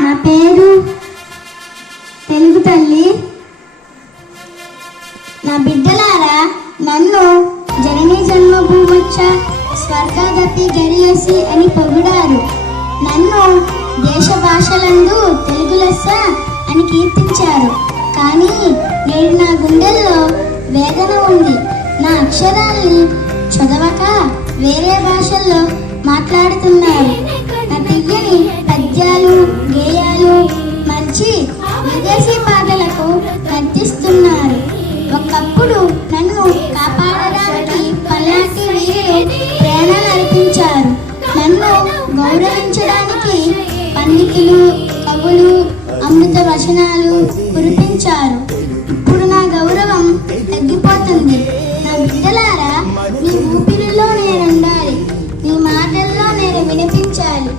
నా పేరు తెలుగు తల్లి. నా బిడ్డలారా నన్ను జననీ జన్మభూమచ్చ స్వర్గగతి గరియసి అని పొగిడారు. నన్ను దేశ భాషలందు తెలుగు లెస్స అని కీర్తించారు. కానీ నేడు నా గుండెల్లో వేదన ఉంది. నా అక్షరాల్ని చదవక వేరే భాషల్లో మాట్లాడుతున్నారు. నా తియ్యని పద్యాలు గౌరవించడానికి పండితులు కవులు అమృత వచనాలు కురిపించారు. ఇప్పుడు నా గౌరవం తగ్గిపోతుంది. నా బిడ్డలారా మీ ఊపిరిలో నేను ఉండాలి. మీ మాటల్లో నేను వినిపించాలి.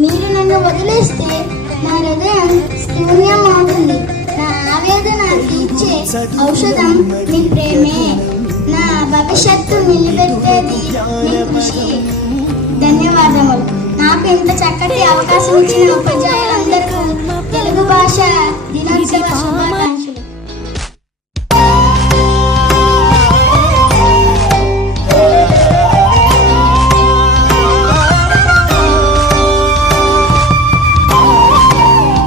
మీరు నన్ను వదిలేస్తే నా హృదయం శూన్యం అవుతుంది నా ఆవేదన తీర్చే ఔషధం మీ ప్రేమే. నా భవిష్యత్తు నిలబెట్టేది మీ కృషి. ధన్యవాదములు. నాకు ఇంత చక్కటి అవకాశం ఇచ్చిన ఉపాధ్యాయులందరికీ తెలుగు భాష దినోత్సవ